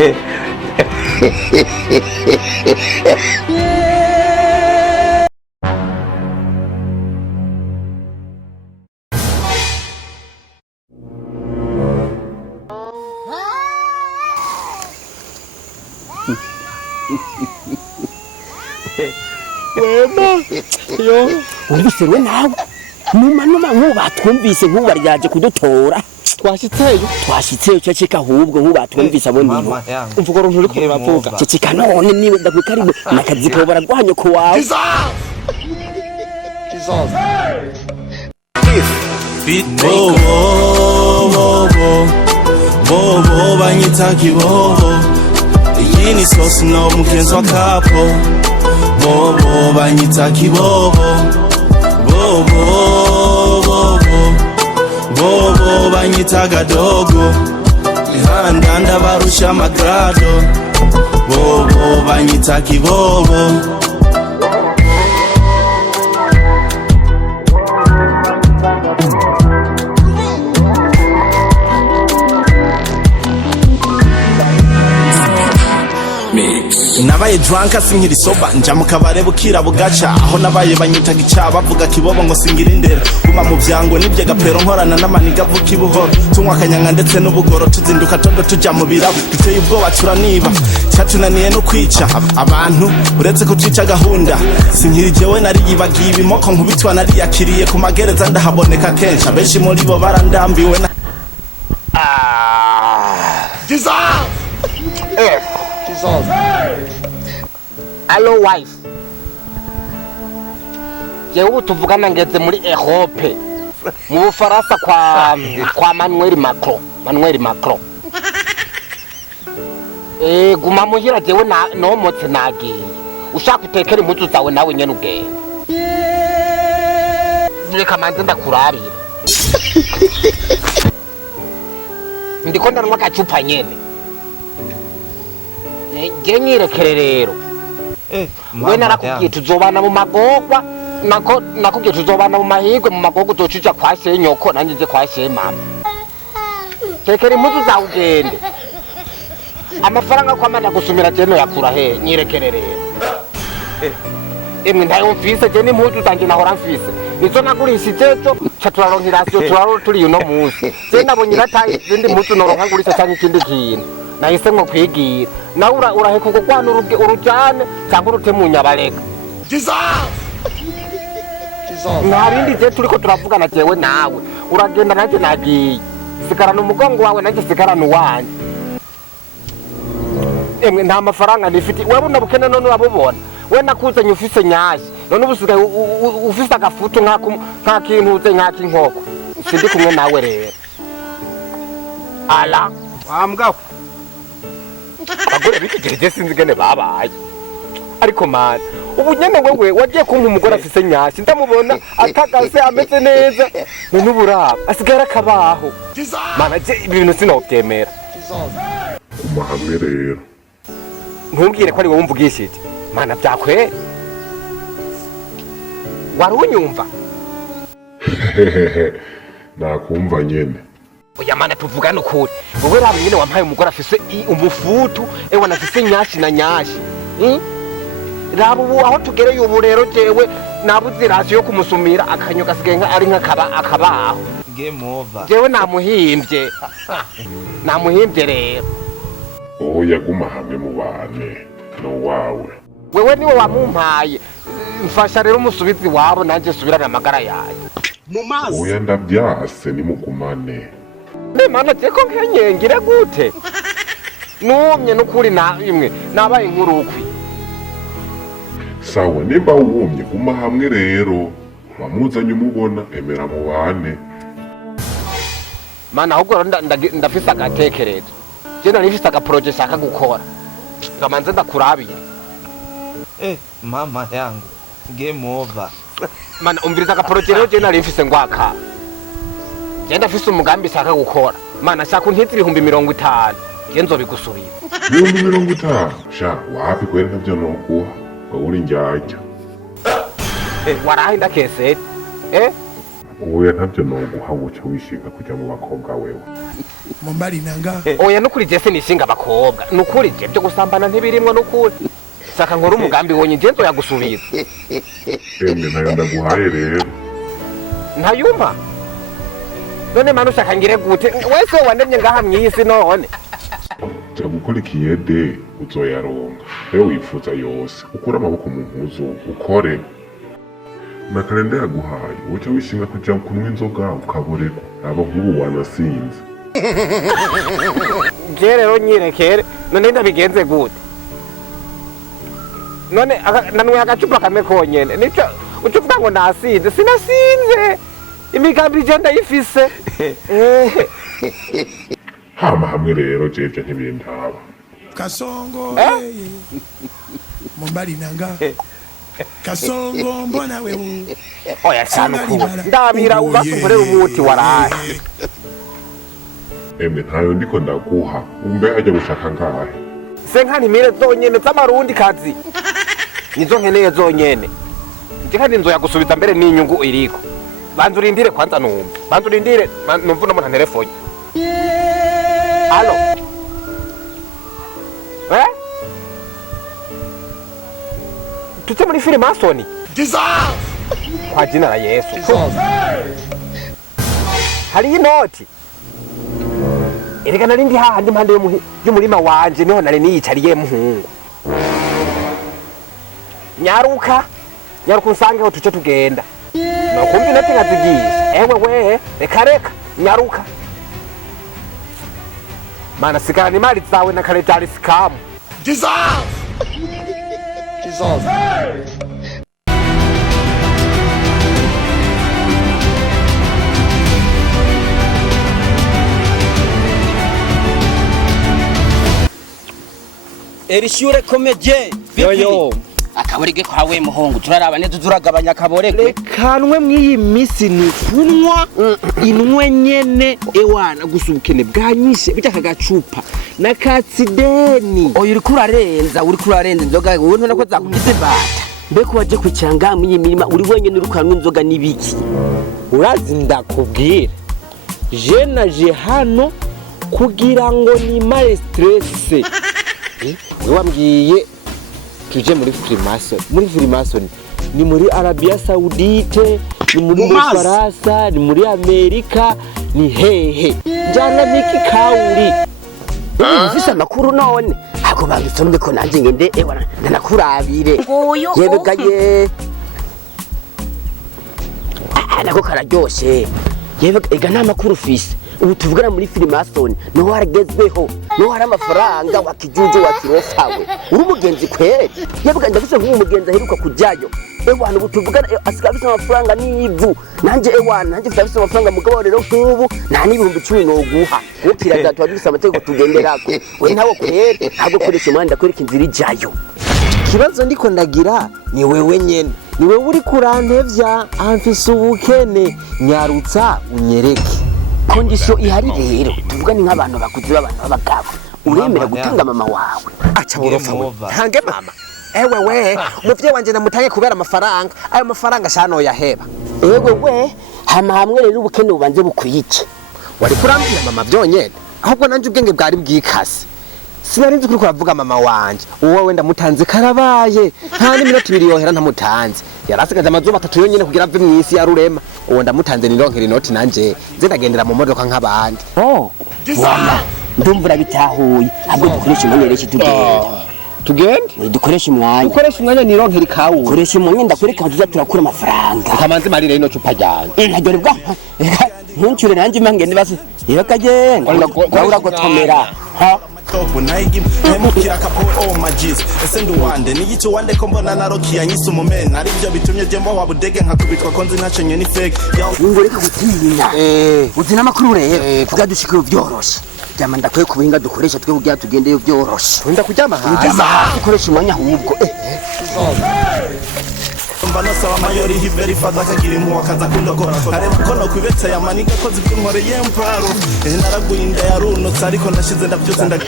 Wema yo ubisirwe nawe numa nk'ubatwumvise nk'ubaryaje kudutora twashitseyo ceceka ahubwo nk'ubatwumvise abo nibo umvugo runtu uriko uravuga ceceka none niwe ndakwikaribu nakazi ko baragwanye ko wawe bobo banyita kibobo iyi ni sosi no mugenzi wa kapo bobo banyita kibobo bobo banyita gadogo ihanda ndabarusha amagrado bobo banyita kibobo nabaye drunka sinkiri soba nja mu kabare bukira bugaca aho nabaye banyitaga icaba bavuga kibobo ngo singira indero guma mu byango nibye gapero nkorana n'amaniga vuka ibuhoro tunywa akanyanga ndetse n'ubugoro tuzinduka tondo tuja mu birabo duteye ubwoba turaniba cyatunaniye no kwica abantu uretse ko twica gahunda sinkiri jewe nariyibagiye ibimoko nkubitwa nariyakiriye ku magereza ndahaboneka kenshi abenshi muri bo barandambiwe na Hello wife. Jewe tuvugana ngeze muri Europe. Mu Bufaransa kwa Manuel Macron. Guma muhira jewe no motse nagiye. Ushaka utekera impuzu zawe nawe nyene ugende. Reka manze ndakurabira. Ndiko ndanwa gacupa nyene. Nyirekere rero we narakubwiye tuzobana mu magogwa nakubwiye tuzobana mu mahigwe mu magogwa uzocuja kwa senyoko nanjye nje kwa mama tekera impuzu zawe ugende amafaranga ko amana gusumira jeno yakura he nyirekere rero emwe ndayo mfise je n'impuzu zanje nahora mfise nizo nagurishije ejo caturaronkirasiyo turaro turi uno munsi je nabonye irataye izindi mpuzu noronka ngurisha canke ikindi kintu nahise ngo kwigira nawe uraheka kugwana urujane cyangwa urute mu nyabarega ntabindi je turiko turavugana jewe nawe uragenda nanjye nagiye sigarana umugongo wawe nanjye sigarana uwanje emwe nta mafaranga nifite wewe unabukene none urabubona we nakuzanye ufise nyashi none ubusigaye ufise agafutu nk'akintu uze nk'akinkoko sindi kumwe nawe rero ala wambwa bagore bitegereje sinzi gene babaye ariko man ubu nyene wewe wagiye kumpa umugore afise nyashi ndamubona atagase ameze neza none uburaba asigara kabaho mana je ibintu sinovyemera umahame rero ntumbwire ko ari wowe umvugishije mana byakwe wari unyumva nakumva nyene oya mana tuvugana ukuri wowe raba nyene wampaye umugore afise umufutu ewe nafise nyashi na nyashi raba ubu aho tugereye ubu rero jewe nabuze rasi yo kumusumira akanyo gasigaye ari akabaho game over jewe namuhimbye rero oya guma hamwe mu bane no wawe wewe niwe wamumpaye mfasha rero umusubizi wabo nanje subirana amagara yanjye mu mazi oya ndabyase nimugumane mana jeko nkenyengire gute numye nukuri na imwe nabaye nk'urukwi sawa nimba wumye guma hamwe rero wamuzanye umubona emera mu bane mana ahubwo ndafise agatekerezo je narifise agaproje shaka gukora ngamanze ndakurabire mama yangu game over mana umviriza agaproje rero je narifise ngwaka je ndafise umugambi shaka gukora mana shaka untitse 50,000 je nzobigusubiza 50,000 sha wapi kwera navyo nokuha uri njyajya warahinda kese oya ntabyo noguha woca wishinga kuja mu bakobwa wewe mumbali nanga oya nukuri je sinishinga abakobwa nukuri je byo gusambana ntibirimwo nukuri saka nkora umugambi wonye je nzoyagusubiza emwe nayo ndaguhaye rero ntayumpa none manu ushaka ngire gute wese wandemye ngaha mw'isi none ja gukurikiye de uzoyaronka rero wifuza yose ukura amaboko mu mpuzu ukore na kalenda yaguhaye woca wishinga kuja kunywa inzoga ukaborerwa aba nk'ubu wanasinze je rero nyirekere none ndabigenze gute none nanwe agacupa kamwe konyene nico ucuvuga ngo nasinze sinasinze imigambi je ndayifise hama hamwe rero jeje ntibindaba kasongo mumbali nanga kasongo mbona wewe oya cyane ukuntu ndabira ugakorera umuti warahe emwe ntayo ndiko ndaguha umbe ajya gushaka ngahe senkani mire zonyene z'amarundi kazi nizo nkeneye zonyene nje kandi nzoyagusubiza mbere n'inyungu iriko banza urindire kwanza numva banza urindire numva no mu telefone alo tute muri Freemason kwa jina la Yesu hari inoti erega narindi hahandi impande y'umurima wanje niho nari niyicariye muhungu nyaruka unsangeho tuce tugenda nokumva inoti nkazigisha ewe we reka nyaruka mana sigarana imari zawe na karetari sikamu Erishure komedie yoyo akaborege kwawe muhungu turaraba neza turagabanya akaborege rekanwe mw'iyi misi ni kunwa inwe nyene ewana gusa ubukene bwanyishe bijya kagacupa na katsideni oyo uri kurarenza inzoga wowe ntona ko zakugize bata mbeko waje kwicanga mw'iyi mirima uri wenyene uri kunywa inzoga nibiki urazi ndakubwira je naje hano kugira ngo nimare stress we wambwiye tuje muri Freemason ni muri Arabia Saudite ni muri Faransa ni muri Amerika ni hehe jana niki kauri ufise amakuru none ako bagitsombe ko nanje ngende ewana ndanakurabire yebegaye nako kararyoshe yebega nta makuru ufise ubu tuvugana muri Freemason no haragezweho no hari amafaranga wakijuju wakirofawe uri umugenzi kwere yebwa ndafise nk'umugenzi aheruka kujyayo ewana ubu tuvugana asikabise amafaranga n'ivu nanje ewana nanje mfise amafaranga mugabo rero nk'ubu nta n'ibihumbi 10 noguha wo kiraza twadufise amategeko tugenderako we ntawo kwere ntabwo koresha umwanda kwereka inzira ijyayo kibazo ndiko ndagira ni wewe nyene ni wewe uri kurantevya amfise ubukene nyarutsa unyereke kondisyo ihari rero tuvugane nk'abantu bakuze b'abantu b'abagabo uremera gutanga mama wawe aca burofa we ntange mama ewe we umuvyeyi wanje namutange kubera amafaranga ayo mafaranga shano yaheba ewe we hamwe rero ubukene bubanze bukwiyice wari kurambira mama byonyene ahubwo nanje ubwenge bwari bwikase sinarinzi kuri kuravuga mama wanje uwo wenda mutanze karabaye nta n'iminota 2 yohera ntamutanze yarasigaje amazuba 3 yonyene kugira ave mw'isi ya rurema uwo ndamutanze nironkera inoti nanje nze ndagendera mu modoka nk'abandi wana ndumvura bitahuye ahubwo dukoresha umwanya tugende dukoresha umwanya nironkera ikawu koresha umwanya ndakwereka tuza turakura amafaranga kamanzi marire ino cupa ryanje ntajya bwa ntuncure nanje mangende basi yebagagenda uragotomera topu naigi hemukira kapo magis ese nduwande nigico wande ko mbona narokiya nyise umumena ari byo bitumye je mbo wabudege nkakubitwa konzi ntacenye ni fake ngo reka gutinya uzina makuru rero tugadushikiro byoroshe jama ndakwiye kubuhinga dukoresha twe kugira tugendeyo byoroshe wenda kujama hasi dukoresha umwanya ahubwo mbana sawa mayori hiveri fadha kagira impuwa kaza kundokora areba ko no kwibetsa ya maniga ko zibwinkoreye mparo naraguinda yarunutse ariko nashize ndavyose nda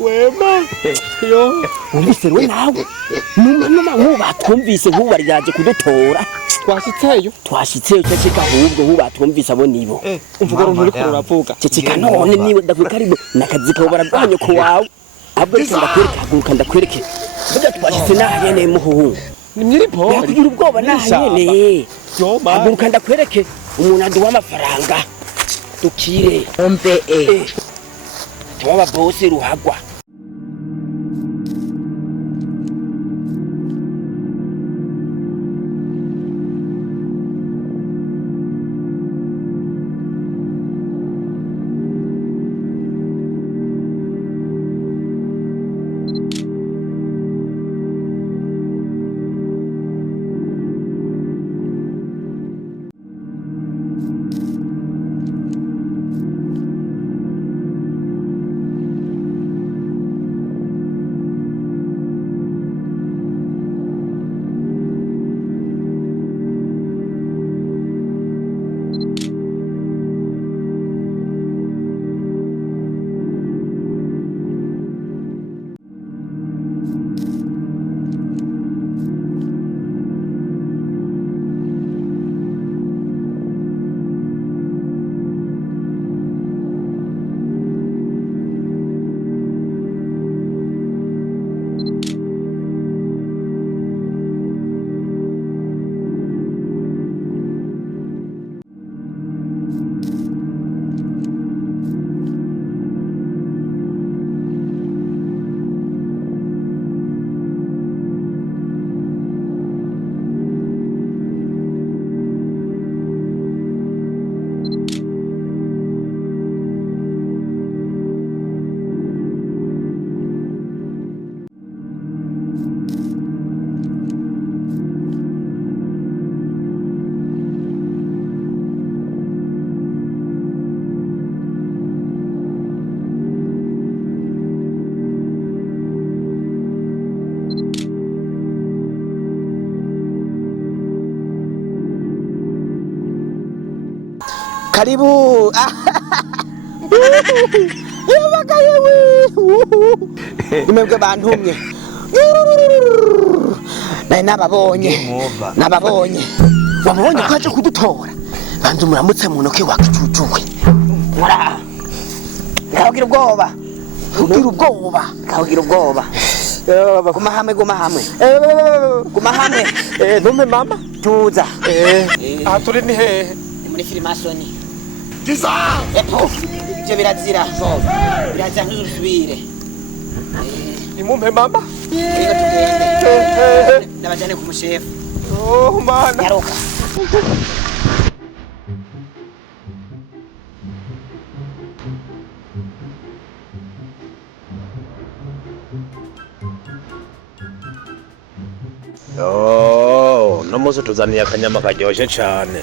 wema yo wumvise rwe nawe numa batwumvise nk'ubu baryaje kudutora twashitseyo ceceka ahubwo nk'ubu batwumvise abo nibo umvuga ngo uri kuravuga ceceka none niwe ndavuga ari nakazi kawe baraganye ko wawe ahubwo ndakwereke burya twashitse nahanyene muhungu ni myiripo yakugira ubwoba nahanyene haguruka ndakwereke umuntu aduha amafaranga dukire ombe tuba bosi ruhagwa karibu yabagayewe nimebwe bantumye nababonye wabonye ko aje kudutora banze muramutse mu ntoki wakicucuwe kagira ubwoba guma hamwe ntume mama tuza aha turi ni hehe muri filimasoni Giza! epo ibyo birazira nk'usubire nimumpe mama rero tugende ndabajyane ku mushefu oh mana nyaruka no muzi tuzaniye akanyama karyoshye cyane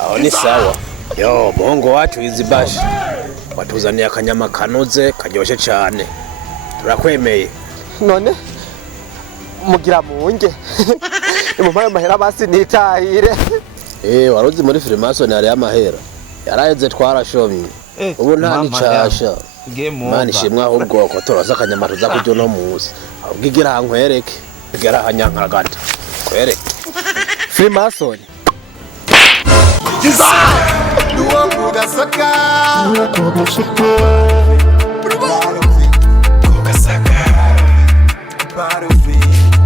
aho ni sawa yo muhungu wacu izibashi watuzaniye akanyama kanoze karyoshye cyane turakwemeye none mugira munge imumpaye amahera basi nitahire waruzi muri filimasoni hari amahera yaraheze twarashomye ubu nta nicasha mani ishimwe ahubwo ko turaza akanyama tuza kurya uno munsi ahubwo igira nkwereke igera hanyankagata kwereke filimasoni Giza! Nuwo mugasaka